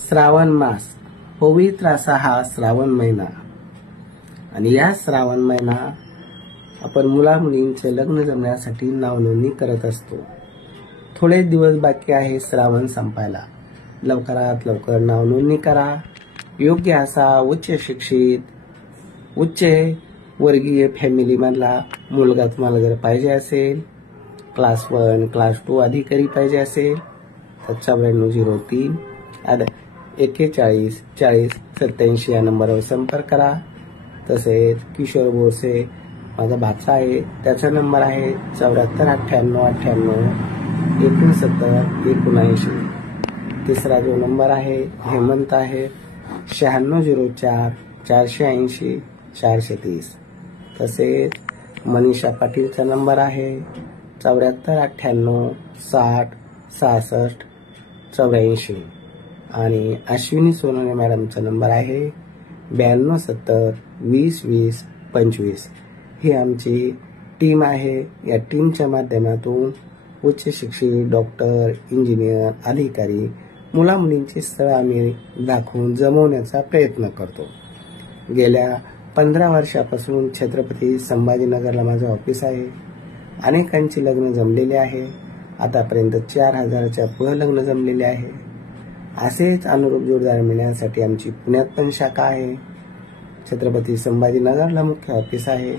श्रावण मास, पवित्र असा हा श्रावण महिना. आणि या श्रावण महिना आपण मुला मुलींचे लग्न जमण्यासाठी नावनोंदणी करत असतो. थोडे दिवस बाकी आहे श्रावण संपायला. लवकरात लवकर नावनोंदणी करा. योग्य असा उच्च शिक्षित, उच्च वर्गीय फॅमिली मधला मुलगा तुम्हाला जर पाहिजे असेल, क्लास 1 क्लास 2 अधिकारी पाहिजे असेल तर 9403 41 40 87 या नंबरवर संपर्क करा. तसेच किशोर बोरसे माझा भाचा आहे, त्याचा नंबर आहे 749898 69 तिसरा जो नंबर आहे हेमंत आहे 9604 480 430. तसेच मनीषा पाटीलचा नंबर आहे 7498 60 66 84. आणि अश्विनी सोनवणे मॅडमचा नंबर आहे 9270 20 20 25. ही आमची टीम आहे. या टीमच्या माध्यमातून उच्च शिक्षित, डॉक्टर, इंजिनियर, अधिकारी मुला मुलींची स्थळ आम्ही दाखवून जमवण्याचा प्रयत्न करतो. गेल्या 15 वर्षापासून छत्रपती संभाजीनगरला माझं ऑफिस आहे. अनेकांची लग्न जमलेले आहे. आतापर्यंत 4000च्या पुढे लग्न जमलेले आहे. असेच अनुरूप जोडदार मिळण्यासाठी आमची पुण्यात पण शाखा आहे. छत्रपती संभाजीनगरला मुख्य ऑफिस आहे.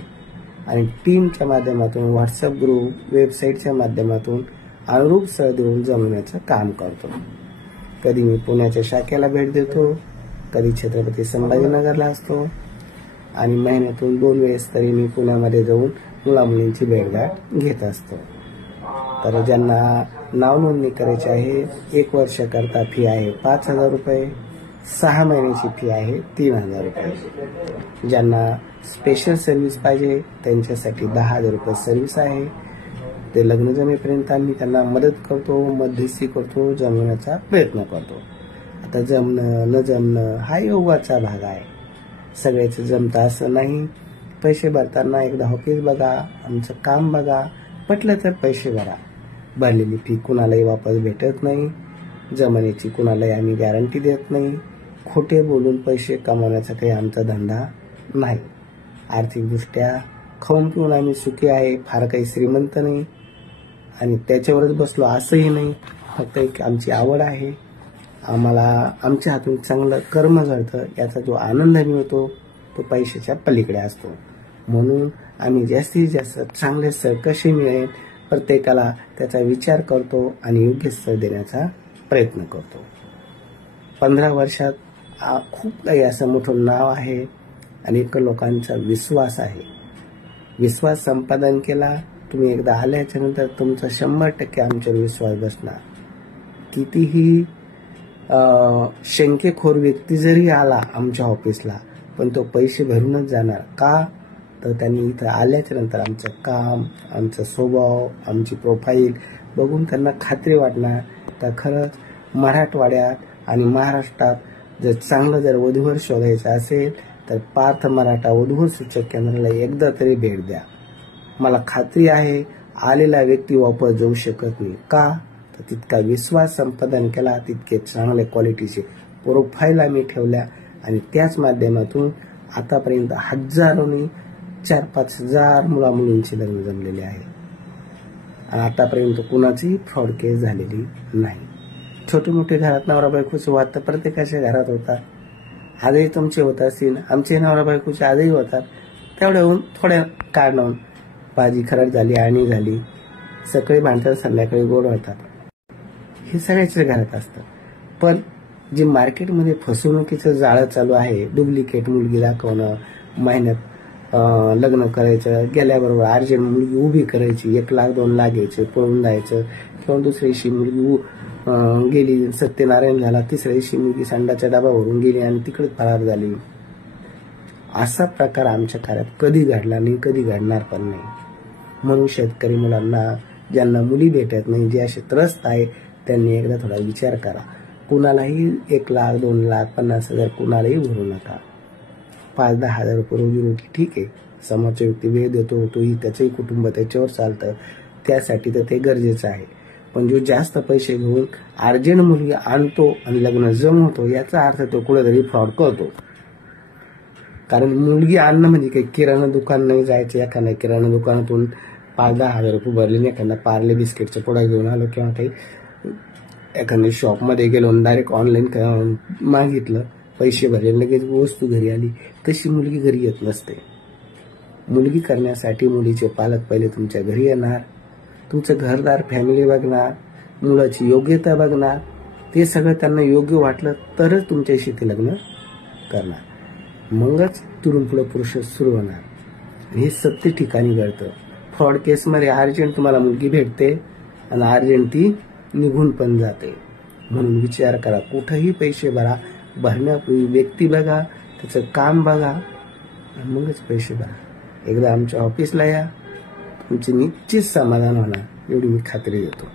आणि टीमच्या माध्यमातून, व्हॉट्सअप ग्रुप, वेबसाईटच्या माध्यमातून अनुरूप स्थळ देऊन जमवण्याचं काम करतो. कधी मी पुण्याच्या शाखेला भेट देतो, कधी छत्रपती संभाजीनगरला असतो. आणि महिन्यातून 2 वेळेस तरी मी पुण्यामध्ये जाऊन मुला मुलींची भेटगाठ घेत असतो. तर ज्यांना नाव नोंदणी करायची आहे, 1 वर्ष करता फी आहे 5000 रुपये, 6 महिन्याची फी आहे 3000 रुपये. ज्यांना स्पेशल सर्व्हिस पाहिजे त्यांच्यासाठी 10000 रुपये सर्व्हिस आहे. ते लग्न जमेपर्यंत आम्ही त्यांना मदत करतो, मध्यस्थी करतो, जमवण्याचा प्रयत्न करतो. आता जमणं न जमणं हा योगाचा भाग आहे. सगळ्याचं जमतं असं नाही. पैसे भरताना एकदा ऑफिस बघा, आमचं काम बघा, पटलं तर पैसे भरा. भरलेली फी कुणालाही वापस भेटत नाही. जमण्याची कुणालाही आम्ही गॅरंटी देत नाही. खोटे बोलून पैसे कमावण्याचा काही आमचा धंदा नाही. आर्थिकदृष्ट्या खाऊन पिऊन आम्ही सुखी आहे. फार काही श्रीमंत नाही आणि त्याच्यावरच बसलो असंही नाही. फक्त एक आमची आवड आहे. आम्हाला आमच्या हातून चांगलं कर्म घडतं, याचा जो आनंद मिळतो तो पैशाच्या पलीकडे असतो. म्हणून आम्ही जास्तीत जास्त चांगले स्थळ कसे मिळेल प्रत्येकाला त्याचा विचार करतो आणि योग्य स्थळ देण्याचा प्रयत्न करतो. 15 वर्षात खूप काही असं मोठं नाव आहे. अनेक लोकांचा विश्वास आहे. विश्वास संपादन केला, तुम्ही एकदा आल्याच्या नंतर तुमचा 100% आमच्यावर विश्वास बसणार. कितीही शंकेखोर व्यक्ती जरी आला आमच्या ऑफिसला, पण तो पैसे भरूनच जाणार. का तर त्यांनी इथं आल्याच्या नंतर आमचं काम, आमचा स्वभाव, आमची प्रोफाईल बघून त्यांना खात्री वाटणार. तर खरंच मराठवाड्यात आणि महाराष्ट्रात जर वधूवर शोधायचं असेल तर पार्थ मराठा वधूवर सूचक केंद्राला एकदा तरी भेट द्या. मला खात्री आहे आलेला व्यक्ती वापस जाऊ शकत नाही. का तर तितका विश्वास संपादन केला, तितके चांगले क्वालिटीचे प्रोफाईल आम्ही ठेवल्या आणि त्याच माध्यमातून आतापर्यंत हजारोनी 4-5 हजार मुला मुलींची लग्न जमलेली आहे. आतापर्यंत कुणाचीही फ्रॉड केस झालेली नाही. छोटे मोठे घरात नवरा बायकोचे वाद तर प्रत्येकाच्या घरात होतात. आजही तुमचे होत असतील, आमचे नवरा बायकोचे आजही होतात. तेवढ्याहून थोड्या कारणावून भाजी खराब झाली, आणि झाली, सकाळी भांडतात, संध्याकाळी गोड होतात. हे सगळ्याच्या घरात असतं. पण जे मार्केटमध्ये फसवणुकीचं जाळं चालू आहे, डुप्लिकेट मुलगी दाखवणं, महिन्यात लग्न करायचं, गेल्याबरोबर अर्जंट मुलगी उभी करायची, 1 लाख 2 लाख घ्यायचे, पळून जायचं. किंवा दुसऱ्या दिवशी मुलगी गेली, सत्यनारायण झाला, तिसऱ्या दिवशी मुलगी संडाच्या डबावरून गेली आणि तिकडे फरार झाली. असा प्रकार आमच्या कार्यात कधी घडला नाही, कधी घडणार पण नाही. म्हणून शेतकरी मुलांना, ज्यांना मुली भेटत नाही, जे असे त्रस्त आहे, त्यांनी एकदा थोडा विचार करा. कुणालाही 1 लाख 2 लाख 50,000 कुणालाही भरू नका. 5-10 हजार रुपये रोजीरोटी ठीक आहे. समोरच्या व्यक्ती वेळ देतो, तोही त्याचंही कुटुंब त्याच्यावर चालतं, त्यासाठी तर ते गरजेचं आहे. पण जो जास्त पैसे घेऊन अर्जंट मुलगी आणतो आणि लग्न जमवतो, याचा अर्थ तो कुठेतरी फ्रॉड करतो. कारण मुलगी आणणं म्हणजे काही किराणा दुकान नाही जायचं, एखाद्या किराणा दुकानातून 5-10 हजार रुपये भरले, एखादा पार्ले बिस्किटचा पुडा घेऊन आलो किंवा काही एखाद्या शॉपमध्ये गेलो डायरेक्ट ऑनलाईन मागितलं, पैसे भरले, लगेच वस्तू घरी आली, तशी मुलगी घरी येत नसते. मुलगी करण्यासाठी मुलीचे पालक पहिले तुमच्या घरी येणार, तुमचं घरदार फॅमिली बघणार, मुलाची योग्यता बघणार. ते सगळं त्यांना योग्य वाटलं तरच तुमच्याशी ते लग्न करणार. मगच तिथून पुढे प्रोसेस सुरू होणार. हे सत्य ठिकाणी घडतं. फ्रॉड केसमध्ये अर्जंट तुम्हाला मुलगी भेटते आणि अर्जंट ती निघून पण जाते. म्हणून विचार करा, कुठेही पैसे भरा, भरण्यापूर्वी व्यक्ती बघा, त्याचं काम बघा आणि मगच पैसे भरा. एकदा आमच्या ऑफिसला या, तुमचे निश्चित समाधान होणार, एवढी मी खात्री देतो.